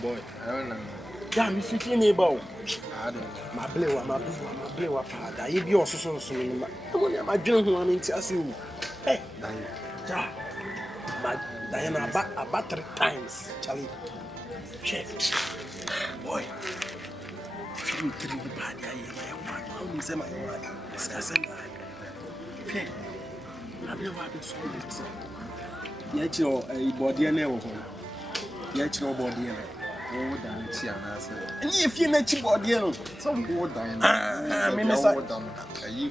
boy. I don't know. Yeah, me 15 neighbor. I don't know. My blewa, father. You be also so. My dream who I'm into as you. Hey, yeah. But Diana about 3 times, Charlie. Check. Boy. You 3 bad. I am say my word. Discussing that. Okay. I blew up so much. Yet your body and everything. Yet your body and and if you're not your body, some good dying. I mean, are you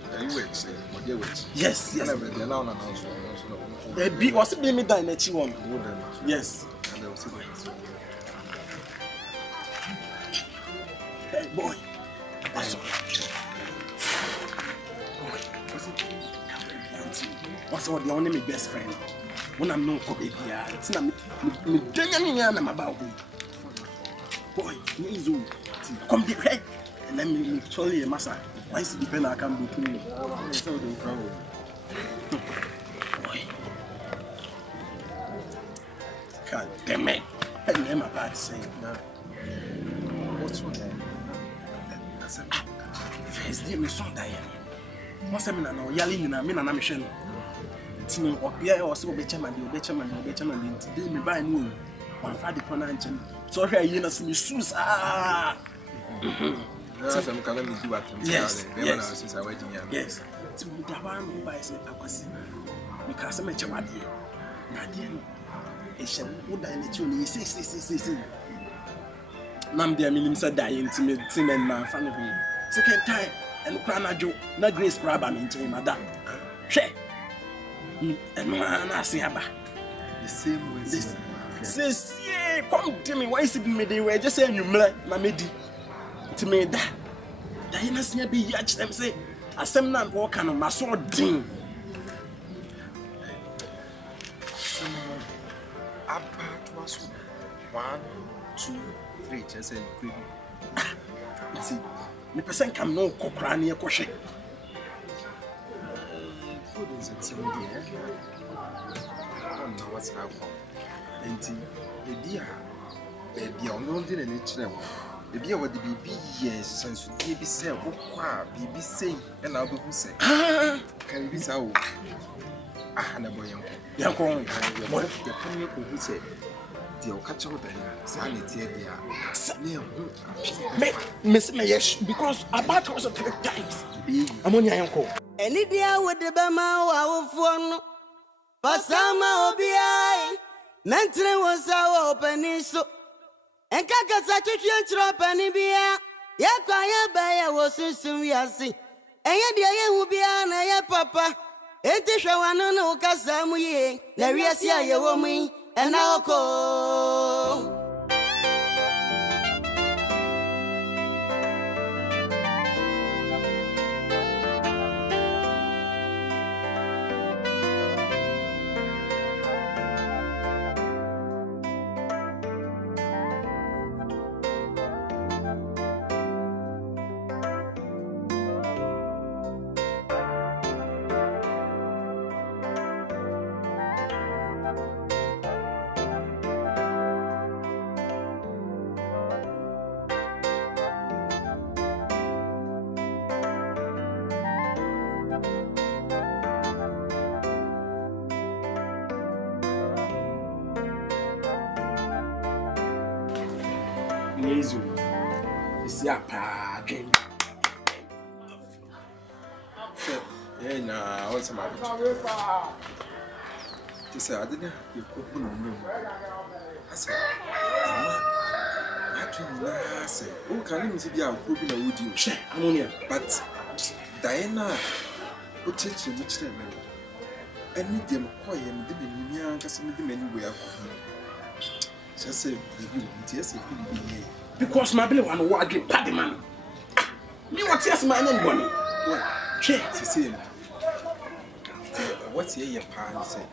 witch? Yes, yes. They're now announced. Be was it me die next one? Yes. Hey boy. What's all the only my best friend? When I'm not baby, it's not me about boy, come the head and let me tell you, Massa. Why is the pen I can do to you? Boy. God damn it. I am about to say now. What's wrong? First day, my son died. Once I'm yelling in a minute, I'm mission. Tino, or Pierre or so, Betchaman, today, me buy new. One Friday, Ponanchen. Sorry, I didn't see me soon. Ah, I'm calling me do what yes, since I waited. Yes, to me, the one by say, I was because I'm a child. Nadia, a shall would I let you see. Nam dear Milimsa dying to me, Tim and my family. Second time, and Cranajo, not Grace Crabam into madame. Share. And I say about The same way. Says, yeah, come to me. Why is it me? They were just saying you Mamedi to me that Diana see be yatch them say, as some not walk on my sword ding. About was 1, 2, 3, just a quick. See, the person come no cockrani a question. Good is it some dear? I don't know what's happening. And dear, baby, I'm not in any trouble. Baby, what the baby years since you be say, oh, baby say, and I'll be who say, can you be so? Ah, and a boy, young one, what if the penny who say, the catch up sanity, dear. Miss Mayesh, because about was 3 times. I'm on your uncle. Any dear with the Bama of one. Pasama Obi, Mentre was our opening so. And Kakasaki drop any beer. Yakwaya Baya was soon we are see. And yet the air will be an papa. Etishawana no Casamu, Laria, your woman, and I'll call. Nizu, it's your parking. Yeah, now, what's my to say? I didn't you cook room. I said, I said, oh, can you see our cooking or would you? Ammonia, but Diana, what church you which time? And meet them quiet and didn't mean young, because some anywhere. Just say, yes, it could be here. Because my bill one will get paddy man. You want to ask my name, Bonnie? What? Check. See, what's here your parents say?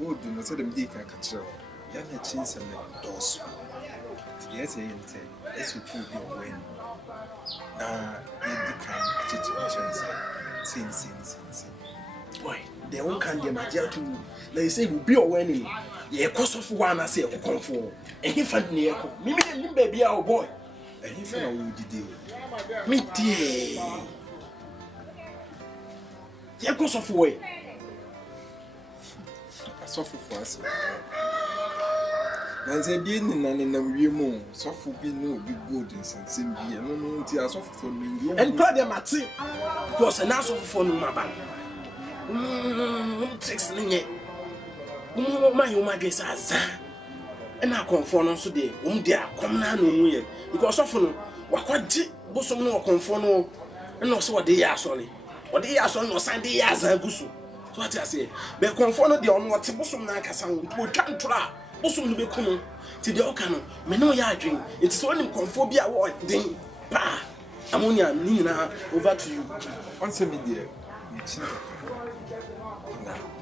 Go do not say them dick and catch up. Young chins and doors. Yes, I say, as you prove your win. Now, you decline church. Sin. Boy, they won't can them at to they say will be or any ye cost of one I say come for and he found near me baby our boy and he found out the deal. Me dear ye cost of way I suffer for us. Nancy being in an ammo, suffer be no be good in some simbi, and no tea suffer for me. And cry them at sea because an answer for my band. Six minutes. My guess as and I conform on today. Dear, come now, no because often what quite bosom no conform and also what they are sorry. What they are son or Sunday as a gusu. What I say, but conform the on what bosom like a sound would can't try. Bosom to be common to the Okano. Me no ya drink. It's only conphobia or ding. Pa ammonia, Nina, over to you. Answer me, dear.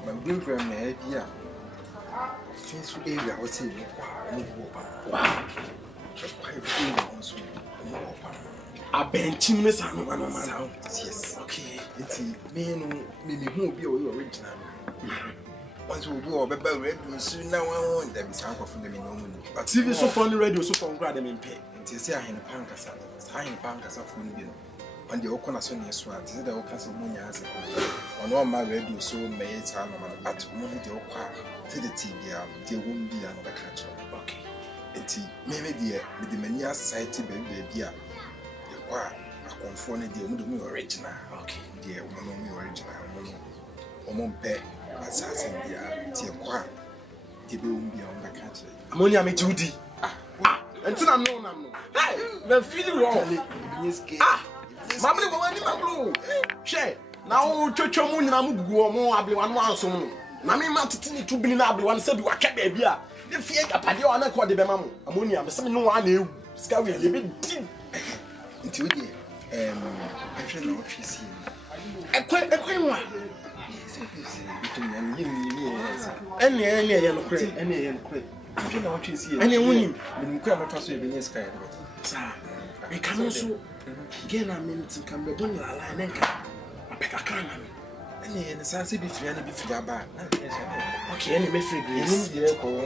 My good grandma, yeah. Since area was in wow. A benching miss yes. Okay. It's me who be original. Once we go over red, soon now I want them sound of them in your money. But TV so funny radio so from grad them in pay. It's a in pancasa, high pancasa phone bill. On the Okona Sonia Swat, the Okas Monia as on all my radio so may it's but only the Oka to the TV, there won't be another catcher. Okay. It's maybe dear with the mania society baby, dear. The qua a conformity the original. Okay, dear woman original. Omon pet assassin, dear, dear qua. The bill won't be on the catcher. Ammonia me Judy. Until I'm known, hey, I'm feeling wrong. Mammy, my blue. Share now, church of moon, I'm more able one once. Mammy, Martin to be now, one said you are kept a beer. The fear a padio and I call the Bemam. Ammonia, but some no one knew. Scary, a little bit until the I should know what she see. A quaint one. Any yellow crate, any yellow crate. I should know what she see. Any woman, when you come across the near sky. Sir, we can also. Again, I mean, to come back on the line and I pick a crown. And the Sassy be free and be free about. Okay, any free grace.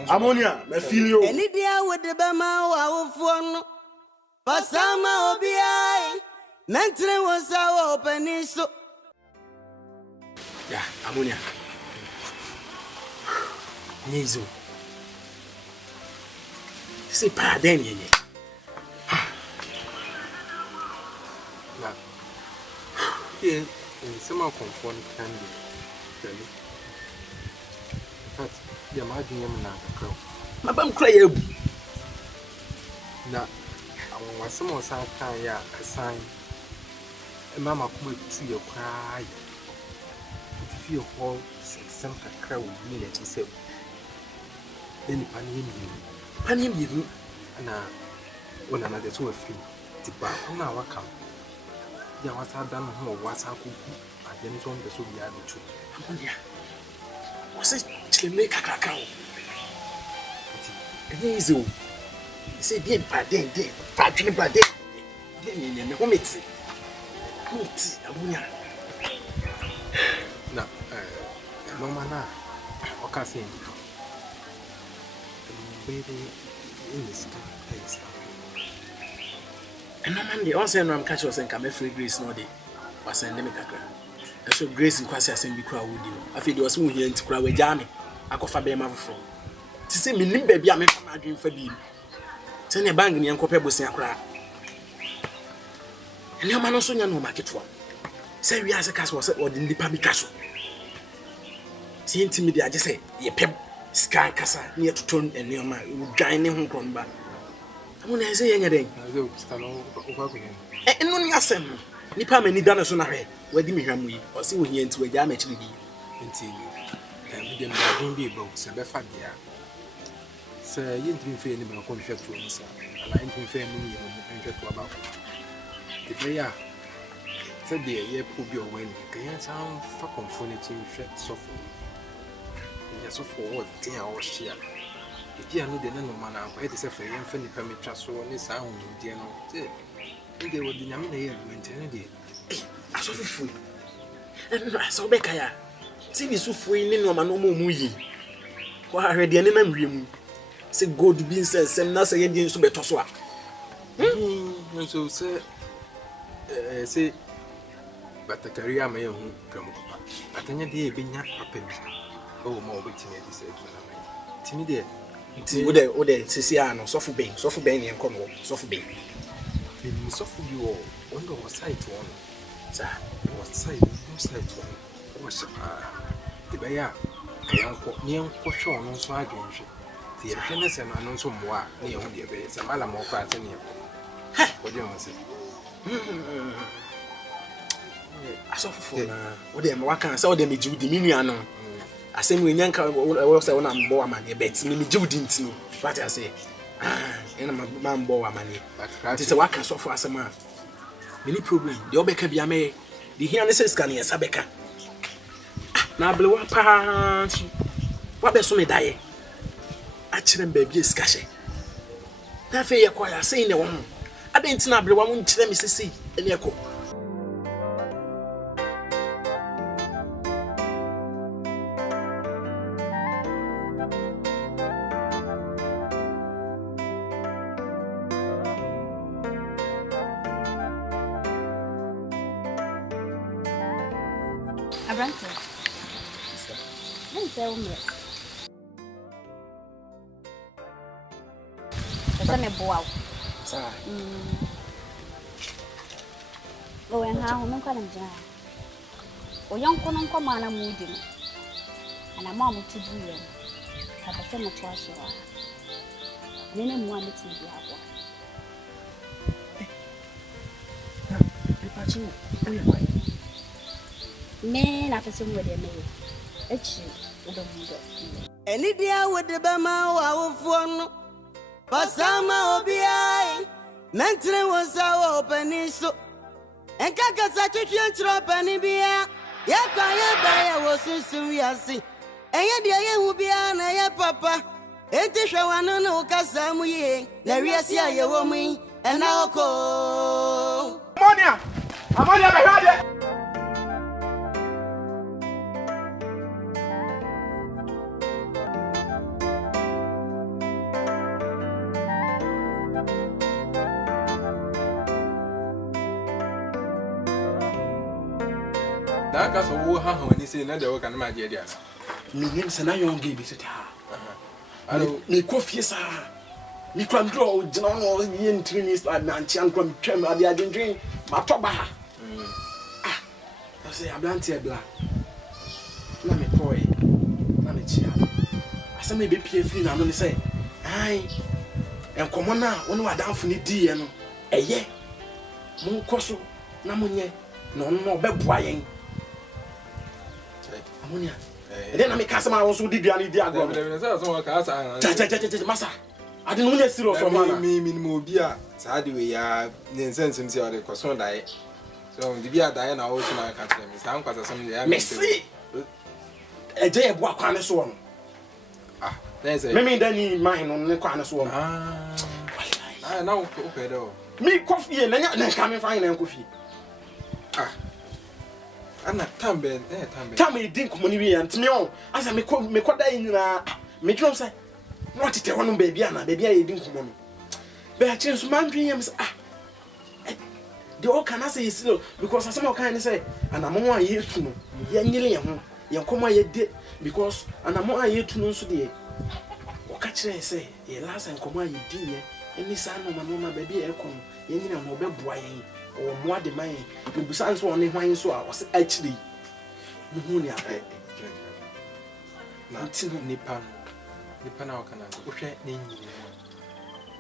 Ammonia, my filio. Any dear with the Bama of one. Pasama Obi, Mentally was our opening so. Yeah, Ammonia. Nizo. Say, pardon ye. Yeah, and some are conform can be. But the imagine him now. My bum cry. Now, I was some more sad a sign. A mamma could to your cry. Feel all some cry with me that he said. Then Panim you, and when another two of you, the back on our come. Ya wasa dan ho wasa kuku adeni so mbe so bia be chu Ammonia wase chile kakaka o eni izo say bien paden de fa twene paden de ni me ho meti Ammonia na mama na okase ndi baby in this place. And no man, the only time I'm catching us and come free grace no day. Was sending me kakra. And so grace in kwasi asembi kwa wudi no. Afi de was mu here nti kura we jami. Akofa be ma fofo. Ti se minim ba bia me fa ma adwen fa bi. Se ne bang ni enkope bosia kura. And no man no so nya no market for. Se wi ase kaso was or the nipa bi kaso. Se intimidi age say ye peb sky kasa ne toton enema dwan ne ho kron ba. When I say anything, I go stand over again. And no yasem. Nipa many done so na he. Where di me hwam yi. O se wo hia nti we ja ma chiri bi. Nti we dem ba din bi bo se be fa dia. Se yintimi fe ni ba ko hwe to ni sa. Ala yintimi fe ni ni mo hwe to aba. The player said the year put be away. Can you sound for conformity hwe so for. Ya so for what dey our share. If no de no man am it is a free and funny permit so ni sa hu die no te inde wo di nyame na ye maintain de Aso fufu. And so be kaya. TV so free ni no ma no mu yi. Wa ahwe de ne na nwiem. Se gold bin sem na se ye di so beto so a. So say but the career may hu come papa. Atanya de be nya papa bi. Oh ma obetimi adi say timi de Nti wo de sisi a no sofu ben ne enko no sofu ben. Bin sofu bi wo on the site one. Sa Was site one. Was the baya kayanko ni enko hwe no so adwenhwe. Ti ehwe ne se ma no so mmoa na ye hu de be se mala mo kwa ate ne. Ha, wo de mo se. Asofo na wo de waka say wo de meji wudi minua no. Asem we nyanka wo say wo na mbo amane bet ni meji wudi ntino. What I say? Ena ma mbo amane. Ti say waka sofo asem a. Any problem? The obeka bia me. The here ne say scan yes abeka. Na ble wa pa. Wa be so me dae. A kire mbaabi eskahye. Na fe ye kwa ya say ne wo ho. Ade ntina ble wa mo nkire me sisi ene ekọ. Abrante. Nem sei o meu. Essa me boa. Sa. Go en ha ho men kwa nja. O yonko no nkoma na mudi no. Ana ma mo ti buye. Aba se mo to aso a. Ne ne mo am ti bi abo. Pachi, oye kwa. Me na pese mo de me. Echi o do mundo. Eni dia wode bema wa wofuo no. Pasama obiai. Mentre wonsa wo pani so. Enka kasa twetwe nchro pani bia. Ye kwa ye ba ye wo sunsun wiase. Enye dia ye hu bia na ye papa. Enti hwewano no kasa mu ye. Na wiase aye wo mu ena oko. Ammonia be hade. That case wo ha ha ni say na de wo kan ma je dia. Me nim se na yon ge bi se ta. Me kofie sa. Me kram draw jina no ye ntrini sa na nchi an kram twem ade adwendwen ma toba ha. I say Ablante bla. Na me toy. Na me chia. Asa me be pie free na no ni say. Ai. Enkomo na wonu wadanfo ni di ye no. Eye. Mo nkoso na monye no no obeboa yen. Ammonia. Then I make customer also did the idea go. Masa. I didn't want to serious from man. Me mo bia sa de we ya nsense say o de koso dai. So the bia dai na wo tuna ka tell me. Sa nkwasa some ya me see. Eje e bo akwa ne so no. Then say. Me dan ni mine no ne kwa ne so no. Na wo pe do. Me coffee na nya na ka me fine na coffee. Ana tambe Tambe din komoni wi antime on asa me koda nyina me dwom say no tete hono baby ana baby a yedin komono be a chenso man dwen yam say the all can say is because asama kan ni say anamo a yetu no ye nyile ye ho ye komo ye de because anamo a yetu no nso de o ka kire say ye last and komo a yedin ye eni sa no mama baby e kono ye nyina mo be boa ye o mo ade man me busan so on hwan so a o se actually me hu ni abe na tinu nipa na wakana wo hwe na nyini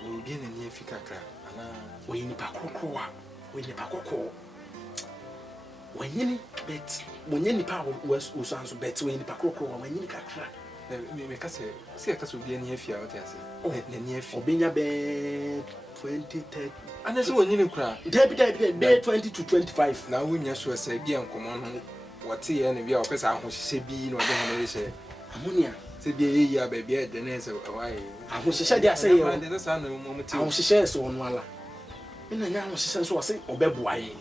wo bi na ni afika kra ana wo yi nipa kokro wo nipa kokko wo nyini bet wo nyini nipa wo so anso bet wo nipa kokro wo nyini kakra me ka se ka so bi na afia wo tiase na ni afia obenya be 2030 ana se wo nyini kra be 20 to 25 na wo nya so se bi enkomo no wote ye na bi a opesa ahohye bi na ode ho na se Ammonia se bi ye ya ba bi e de na se why ahohye de ase ye de sa na mo mti ahohye so ono ala ina nya ahohye so ase obeboa ye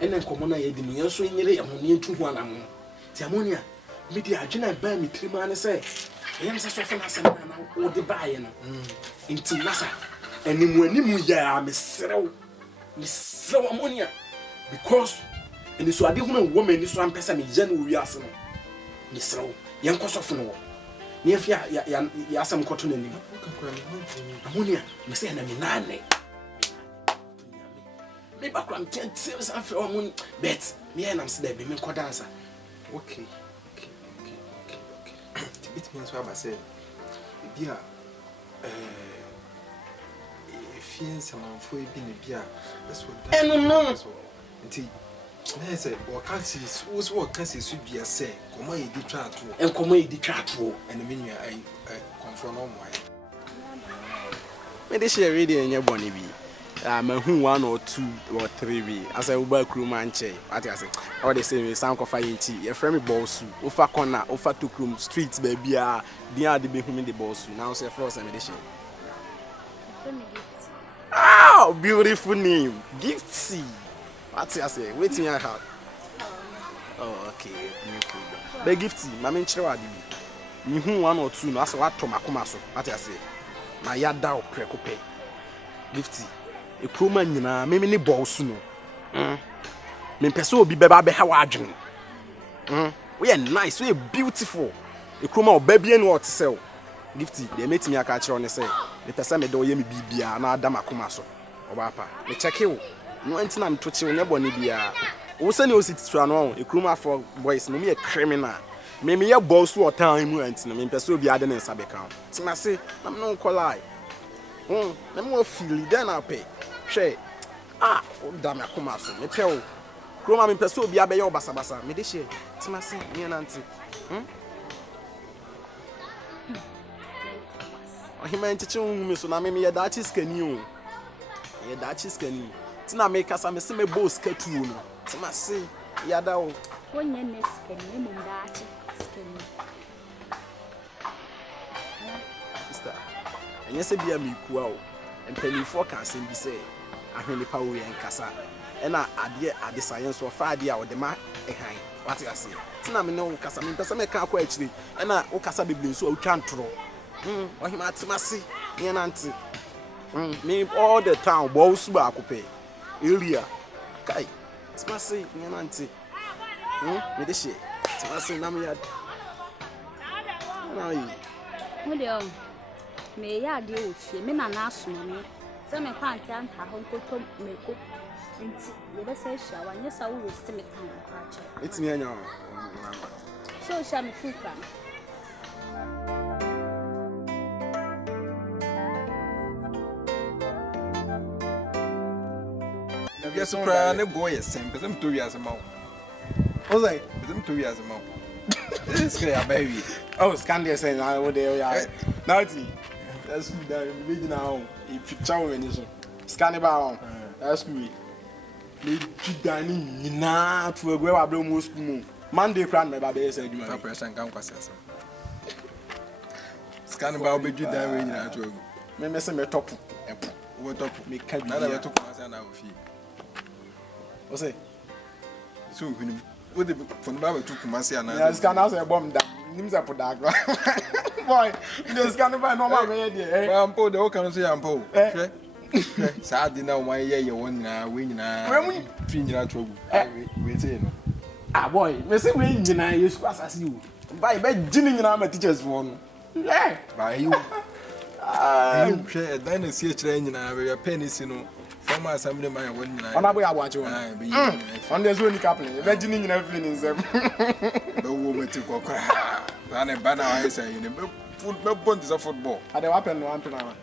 ena enkomo na ye di no ye so nyire ye ho ne ntu ho anam ti Ammonia media agina ba me trimane say yam se so fena asem na wo de baaye no inti nasa animu ya mesrew amonia because eni so ade hu na wo mani so ampesa me je no wi ase no mesrew yen kosofo no ne afia ya asem koto na nim amonia me say na me nane me bakram tent service after amon bet me and am say there be me ko dancer. Okay. It means what I said. Dear, if you some for being a beer, that's what. No. Until I said, what can see, what can see, should be a say, come on, you did try to, and come away the chat room. and the menu I confirm on why. Me dey share radio in your bonny be. Me hu 1 or 2 or 3 be. As I uba crew man che. What I say? All they say me sound ko fire nti. Your friend me Owusu. Ofa corner, ofa to crew streets baby ah. Dia de be hu me the Owusu. Now say first me dey share. Ah, beautiful name. Gifty. What I say? Waiting I have. Oh, okay. No problem. Be Gifty, mama nchire wa de bi. Me hu 1 or 2 no as what to makoma so. What I say? Na ya da o prekope. Gifty. E kroma nyina me ne Owusu no. Me pese obi beba be ha wa adwen. We are nice, we are beautiful. E kroma oba bia no ot sell. Gifty, dey make me aka kire on say. Me pese me do ye me bibia na ada makoma so. Oba pa. Me check you. No antina me toche onye boni bia. Wo se ne o sit no e kroma for boys no me a criminal. Me ye Owusu o tan mu antina me pese obi ade ne nsa be kan. Tina se na me no lie. Na me feel then I pay. She o da me akoma so. Me pe o. Kroma me pese obi abe ye obasa me de she. Tima se me na nti. O hima ntiche me so na me ye da chi skani o. Ye da chi skani. Tina me kasa me se me boss katu no. Tima se ya da o. Wonye ne skani me da chi skani. Sister. Enye se bia me ku a o. Empanifo ka asem bi se ahwene pa wo yen kasa. Ena ade science of ade a wo ma ehan. What you say? Tina me no kasa me pese me ka akwa akire. Ena wo kasa bibli so otwa ntoro. O hima atimase ye nanti. Me all the time Owusu ba akopɛ. Area. Kai. Atimase ye nanti. Me de she. Atimase na me ya. Na yi. Wo de o. Me ya de o fie me na na aso me. Se me kwa anta ho nkoto me ko. Nti ye be se hia wa nyesa wo waste me kan kwa che. Etimi anya o. So hia me full plan. Yes, surprise ne boy is same, but I'm 2 years amount. What's that? I'm 2 years amount. This guy baby. Oh, Scandia saying I would there. Now, that's good. I'm now. If you chow when you scan about, that's me. They dining na to a where I blow most moon. Monday, cran my baby said you are pressure can pass. Scan about be dining at you. Me messing me top. What up? Me can't Now I took my son out of you. What's it? So, what the from Bible took Marcia and I scan out a bomb down. Nims up for that. Boy, you scan about no man. I'm poor, the whole country I'm poor. Sad dinner, 1 year, you won now, win now. Finger out trouble. Waiting. Ah, boy, Mr. Wayne, and I use as you. By bed, Jinning and I'm a teacher's one. Yeah, By you. Share a dynasty train and I will pennies, you know. From my assembly, my one night. On our way, I watch you. On there's only couple, imagining everything in them. The woman took a cry. And a banner, I say, in the football is a football. At the weapon, 1 hour.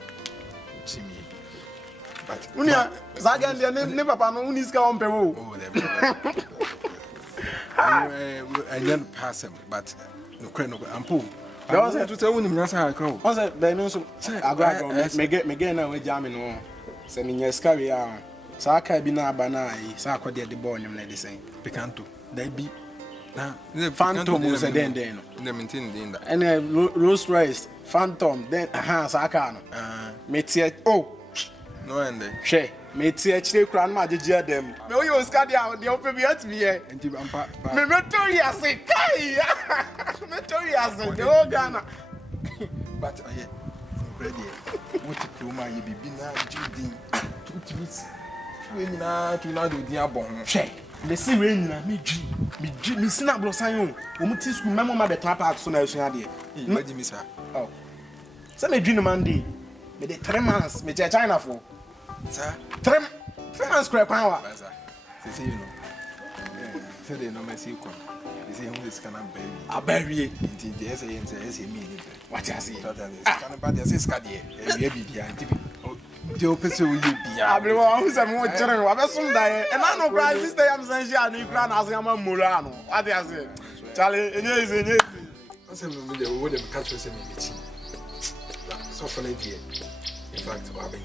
Jimmy. But Unia, Zagan, never Uniska on Peru. I didn't pass him, but no crane, I'm poor. I was to tell him that's how I come. What's that? They know some. I got me get now with jamming. Sending your scurry out. Saka be na banai, Saka de born him like the same. Picanto. They be now. Phantom was a den. The maintain that. And Rose Rice, Phantom, then Saka. Metia. Oh, no, and she. Me tie chire kura na ma jeje dem. Me o yo ska dia de open me at me here. Enti ampa. Me metori ase kai. Metori ase de o Ghana. But aye. Ready. What to ma ye bibi na judin. 2 weeks. We nyina tu na do din abon ho. Hwe. Me si we nyina me dwi me si na brosan yo. O mu ti school memo ma betra park so na esua de. Me di mi sa. Oh. So me dwi no Monday. Me de 3 months me che China for. Sir. 3 months kra kwan wa. Sir. Say you know. Say they no mercy come. They say who is kana baby. Abawie. Inti they say me ni. What you say? Kana ba they say ska de. E bibia nti bi. Je o pese wo ye bia. Ablewo hu se me wo chere wa be som dae. E na no bra sister yam san sha ni kra na aso yam mura no. What you say? Charlie, enye. Ase me de wo dem catch say me mechi. So for the day. In fact, what happened?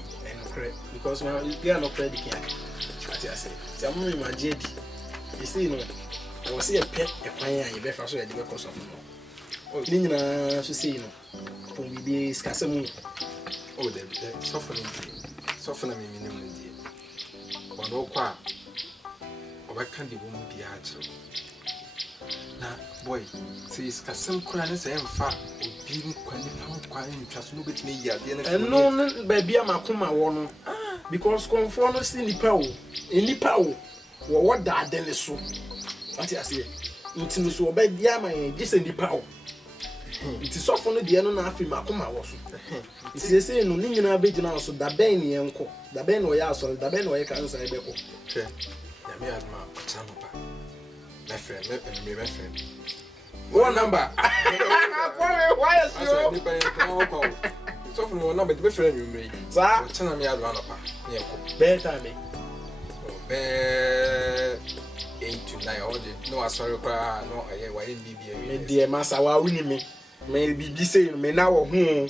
Because when you are not ready, what you say? Some of my JD. You see, no, I was see a pet, a pioneer, you better so at the because of no. Oh, Nina, she say, no, for me be scarcely. Oh, the softening me minimum. But no qua. Or I can't be woman be actual. Now, boy, see, some cranies and fat, or being quite trust no bit me yet. And no, baby, I'm a kuma one. Because conform in the power, what that then is so. What I say, it's no so bad, my this in the power. It is often the end of my kuma was. It's the same, no, Nina Bejana, so the Benny uncle, the Ben or Yasol, the Ben or I can't say, Beco. Me as my friend, let me my friend. One number. Why is you? So from one number, my friend, you may. Sir, tell me I run up. better me. Bear 8 to 9 all the no, sorry, no, I ain't be Dear Massa, why winning me? Maybe be saying me now or whom?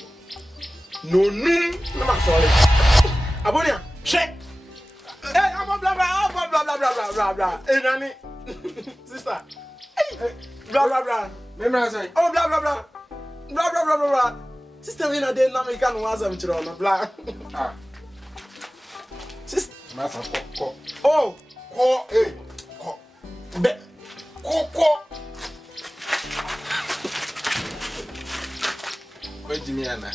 No, no, sorry. Abonia, check. Hey, I'm a blah. Hey, Nanny, sister. Hey, blah. Remember I say, Oh, blah. Sister, we know they not make an answer to on blah. Sister, Master, oh, hey, where Jimiana?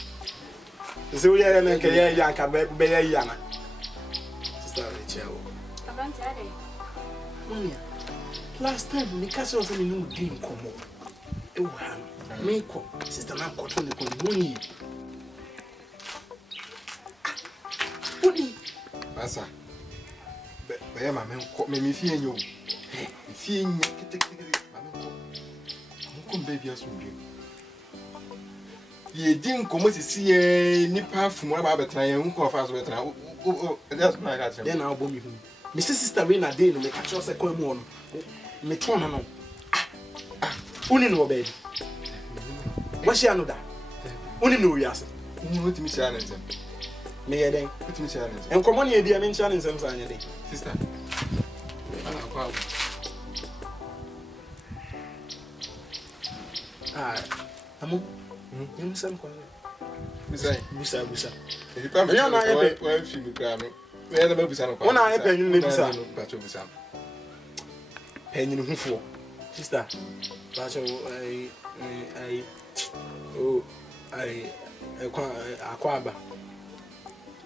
So we are in a yanka, baby, yana. Sister, last time, the castle was in new game come up. Me come, sister, now got on the money. Master, but my man caught me fear you. Fear you, come baby, as soon. Ye didn't come to see a nipper from what about trying to call fast with now. Oh, that's my God. Then I'll bomb you. Mr. Sister Rena Day, no make a choice a coin one. Metronomo. Only no baby. What's your another? Only no yes. What to me challenge him? May I then? What to me challenge? And come on, ye dear men challenge them, sister. Amo. You some call. Busa. If you come here, I feel the crown. Where the baby son of one I pay you, Busa. Penny who for sister. I acquire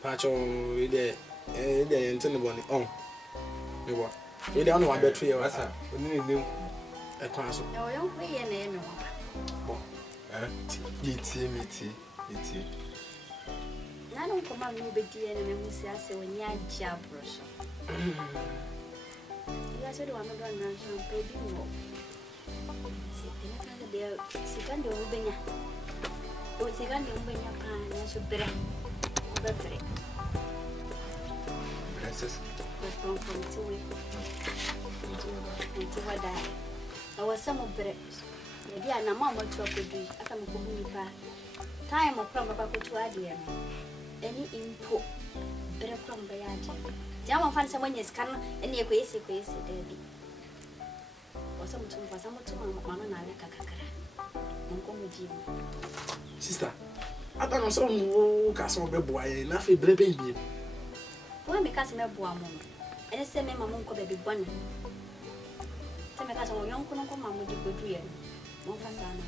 Pacho with the intended on. You don't know what battery or what's up. A class. No, you don't pay any no. I don't come on, nobody, and I say, I say, when you're job, you said, I'm not going to pay you more. Second, you'll be your second, you'll be your pan, I should better. Princess. From 2 weeks. Until I die. I was some of the maybe I'm a mamma to a good I come to time of crumb about to idea. Any input better crumb by idea. Jam find someone is can any crazy, baby. Or some for some to Mamma and I like a cacara. And come with you. Sister, I don't know some castle boy, nothing baby. When me cast me boa mum. And I say me mamma ko baby bonny. Tell me cast on young kono ko mamu di godu ye. Mo fa sana.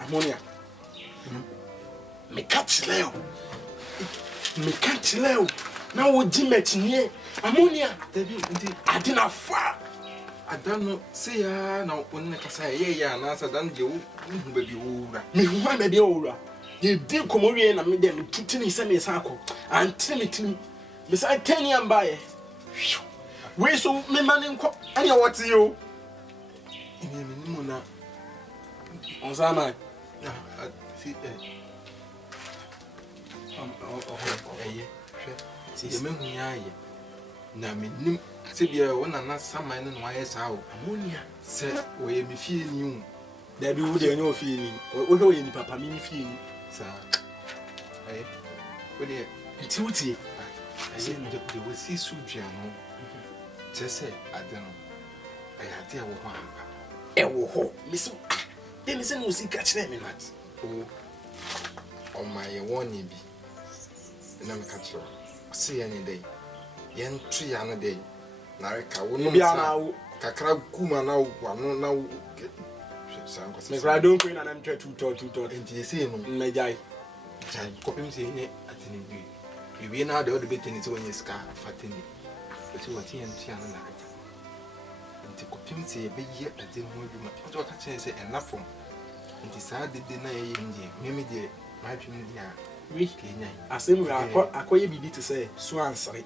Ammonia. Me catch Leo. Me catch Leo. Now we Jimet near Ammonia. I didn't far. I don't know. Say ya now when I say yeah and answer than you baby ura. Me who am the ora. You did come over and I made them put in some circle and tell me to me. Beside 10 years by. We so me man in and you what you? On Sama. See, see, the men who are here. Now, me, Sibia, one and not some man in my house. Ammonia Said, where me feel you. there be would no feeling. Or go in papa me feeling. Sir, eh? What dear, It's uti. I said, they will see Sujiano. Just say, I don't know. I had dear one. Ho, Miss. Then is no see catch them in that. Oh, on my warning be. And I'm catch her. See any day. Yen tree another day. Nareka won't be now. Kakra Kuma now, one now. Me I don't queen and I'm trying to talk. And they say, no, My guy. copy saying it at any degree. You be now the other bit in its own scar, fattening. But you were tea and tea and night. And to copy say, be here at the movement. What I can say enough from. And decided the night in the maybe my dream, We asem akoye bibi to say so answer.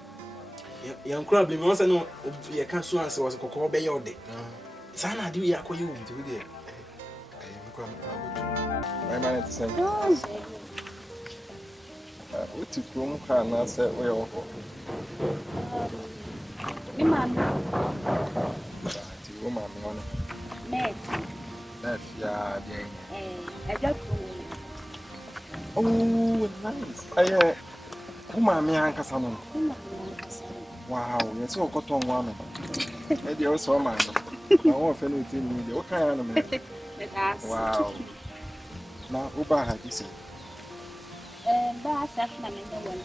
Yan kura bi me won say no ye kan so answer was kokko be ye ode. Sa na de we akoye wo into the I am come my man is saying, what to come can I say, well, Me mamma. you, mamma, Me. that's yeah, I just oh, nice. I mamma, Uncle Salmon. Wow, you're so got on one. Maybe also, man. I won't feel it in me. What kind of man? Wow. Now, Uba had you said, That's actually the one.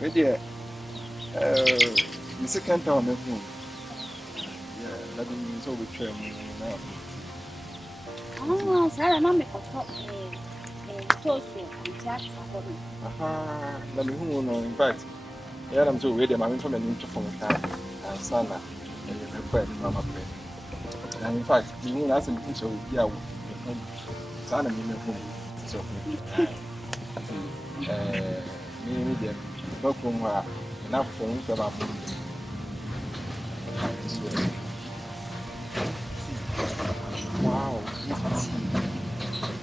My dear, the second time of home. Yeah, let me so with him now. Oh, Sarah, not me for talk. Toast and chat for me. Aha, let me who know. In fact, yeah, I'm so ready. I'm from an interphone time. And Sana, and you request Mama Play. And in fact, you won't ask him to show you. Sana, me home. So, me, dear, no from her. Enough for me for our movie. Wow,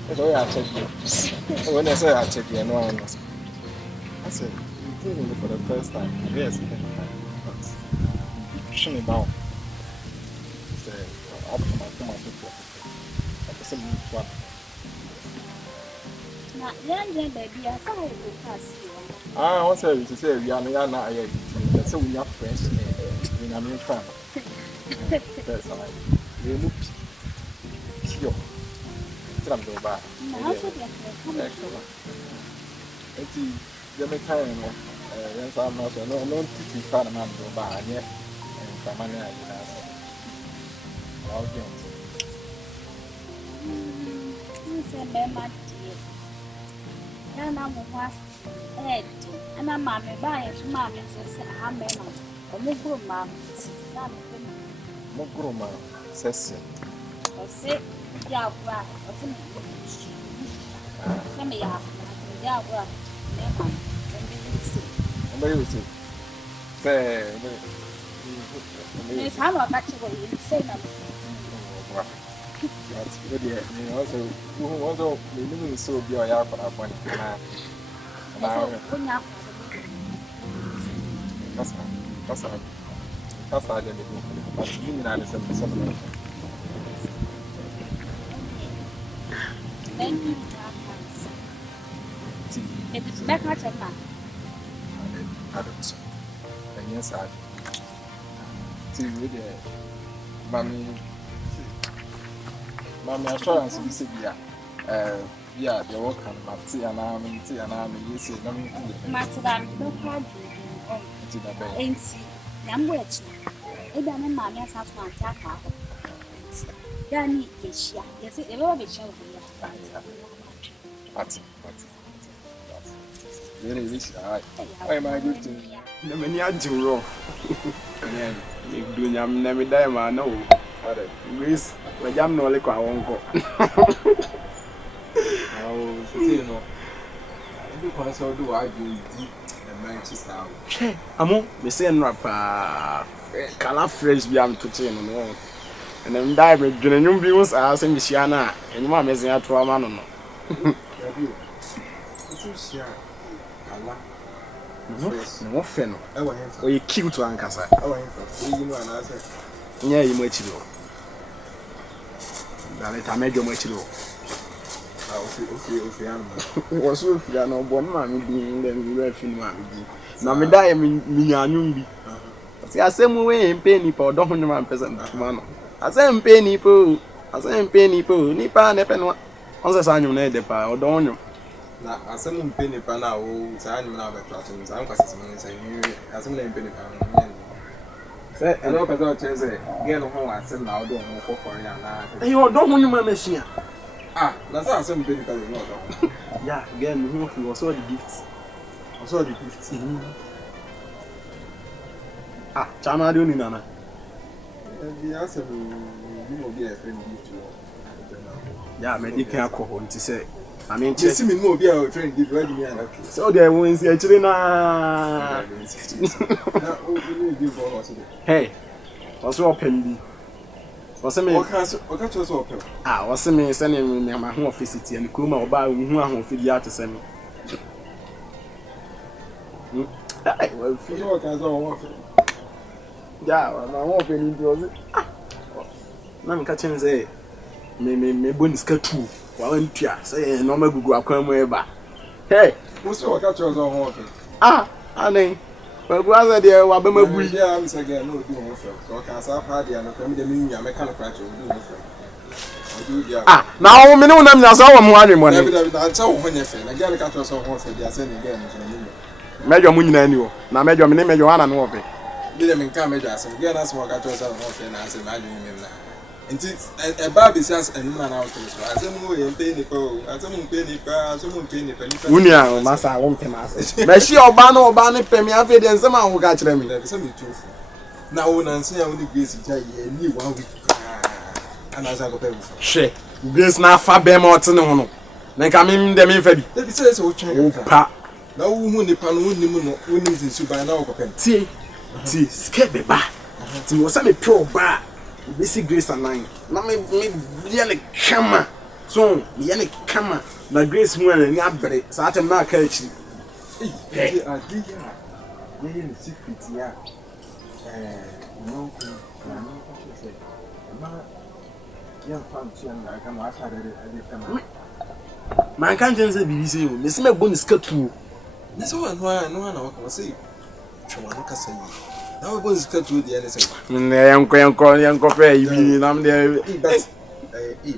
that's all I check you. When I say I check you, no one knows. I said, you did it for the first time. Yes, but show me about. Say, up to my tomato. I said, what? Baby, I saw it pass. I want to say, we are not yet. That's we are friends. We are friends. That's all right. We look pure. I'm going back. Eti jeme kan no yan sa ma so no titi fa na ma do ba anye fa ma na ya na so audience Se be ma tie. Na mo wa ana ma me ba ye so ma me se ha me ma. O mo gro ma na me pe mo groma sese o se ya wa o se me ya wa me ma o me you say me sa ma ka chi wo yi se na that's good yeah you also me ni so bi o ya para pon na kunya kasa de do but you na le sem Benny, it's back much of fun. I don't say. And yes, I see with the mommy assurance we say, yeah, the work and Matty and I'm yes, no, Matadam, no hard to the bay. ain't see. I'm wet. It doesn't matter how to attack her. Danny is here. Yes, it will be shown here. Very rich. I am a good thing. The many are too rough. If do yam never die, man, no. Grace, but jam no liquor, I won't go. Oh, you know. I do also do I do deep and Manchester. Amo, me say rap, color fresh be am to chain no. And then die me dwene bi us a say me hia na, enuma me say ato ama no no. It's share. Kala. No fe no. I want him. O ye cute ankasa. I want him. You know and I say. Nya yi mo achiro. Dale ta mejo mo achiro. Okay, Was so fi na obo na me bi ndem we fi na me bi. Na me da ye me nyanwum bi. Si asem we mpe nipa odo ho nyuma mpesa ntuma no. Asem mpe nipa nipa na pe no. Onse sa nyum na de pa odo ho nyum. na asem mpe nipa na o saa nyum na beto ato saa nkwase sem nse yi asem na mpe nipa no se eno pese o cheze gen ho asem na odo ho kokori na Eh odo ho nyum machine. Na saa asem mpe nipa no odo Yeah, again who fi was all the gifts. also the gift Chama de oni nana. the asem you no be a friend gift Yeah, me di kan akọ ho nti say I mean you see me no be a friend gift why do me and so there won si achire na na o you give for us hey also open bi wase me oka cho so open wase me se ne me ma ho office tie ne kuma oba hu ahụ office ya to se me hey well fi so oka so won ja ma ho open ni do na me ka chen say me bonus ka tu wa wantua say no magugu akwan mu eba hey mo so oka cho so won open anen babu asa de wa ba mabu yeah I'm say girl no do won so oka sa fa dia no kam de me nya me kan crash o do won na o me ne unam nya so wa mu anwe mo ne David ancha wo honya fe na girl ka cho so won fe dia say ne girl no so ne mejo mu nyina ni o na mejo me ne mejo wana no ofe bi de me kan mejo asem girl na so oka cho so won fe na asem adu me na nti e ba bi sias enum na na o so asem wo ye mpe ni ko asem mpe ni pa unia masa wo mpe masa me shi oba ne pe mi afi de nsem a wo ka kire mi se me tufu na wo na nse ya wo ni grace ja ye ni 1 week ana za go pe bu she grace na fa be ma ote ne ho no na nka mi de mi fa bi e bi se wo twen pa na wo hu ni pa no wo ni mu no wo ni nsu ba na wo ko pe ti ske be ba ti wo se me pro ba basic grace and nine na me ye ne kama so me ye ne kama na grace mu na ni abere sa atem na aka echi eh adiya ye ni secret ya no na no ko se ma ya fam chian na ka ma asa de kama man kan jense bibi se o me se me bonus ka tu ni so no na wo ko se chwa no ka sai na wo bonus ka tu de ne se ne yanko pe ibi na me de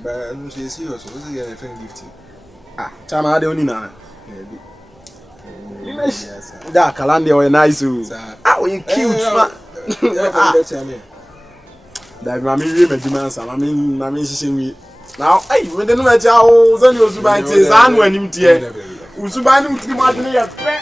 ba no se serious so se ya friend gift chama de oni na da kalande o nice o o cute ma da ma mi wi me duma sa ma mi sisi wi now me de no ma ja o so ni osuban ti za anu anim tie osuban ni mutiri ma de ya fe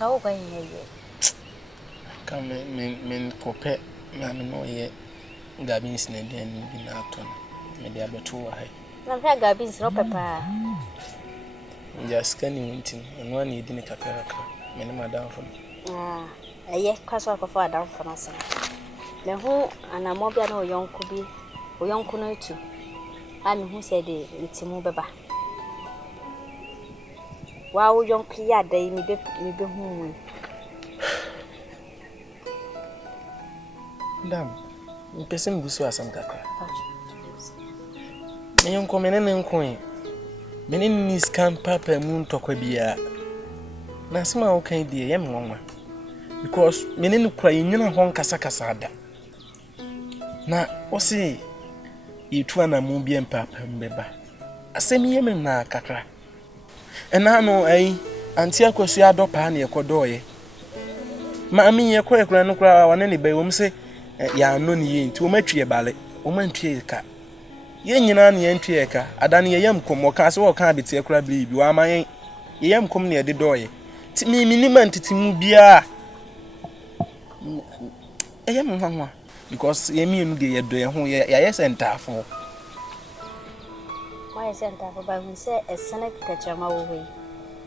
ka wo kwa yin ye. Ka men kope na me no ye gabins na den bi na ato no. Me de abeto wa hai. Na fa gabins no papa. Ya skani wuntin, no na yedi ne kakara ka. Me ne madam fo. Eye kwaso akofo adam fo no se. Me hu anamo bia na oyonko bi. Oyonko no etu. Ani hu se de ntimu beba. Wa oyonko ya dai mi be hu mu. Dam. Mpese mbusu asam kakara. Me yonko me ne nko yi. Me ne ni scan papa mu ntokwa bia. Na asema wo kan die yem nwanwa. Because me ne no kura yinyina ho nkasa ada. Na osi yitu anamu bia papa mbeba. Asem yem na kakra. Ena no ai anti akosu adopa na yekodoye. Ma ami yekora no kura wane ne ba wom se ya no ne ye nti o matwie bale o mantwie ka ye nyina ne yentwie ka adane ye yam kom o ka se wo ka abete kura bibi wa ma ye yam kom ne de doye ti mi minima ntitimu bia yam nwanwa because ye mi enu de ye do ye ho ye ya sentafo Why sentafo ba hu se esene kachama wo we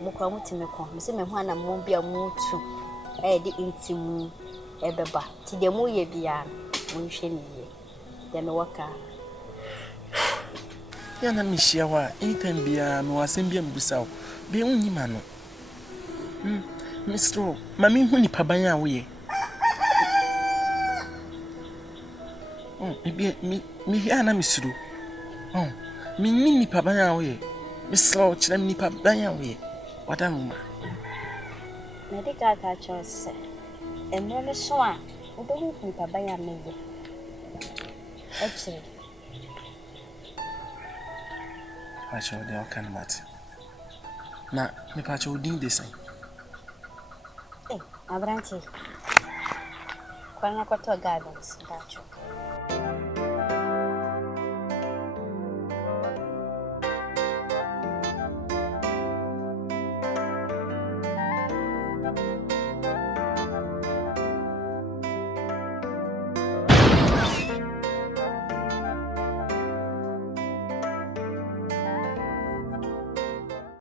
mo kwa mutime ko me se me hu ana mo bia mo tu de intimu ebeba ti de mu ye bia mo nhwe ni ye de me waka ya na mi hia wa anytime bia me wasem bia mbusawo be unyima no Mr. Mami hu ni paban a wo ye mi hia na misuru mi ni paban a wo ye mi slow kire mi paban a wo ye wadamma medical ka chose eno ne so a obehu ni paban a me ye actually Pacho de okan mat na me pacho odin design Abranti. Kwana kwa to gardens, dacho.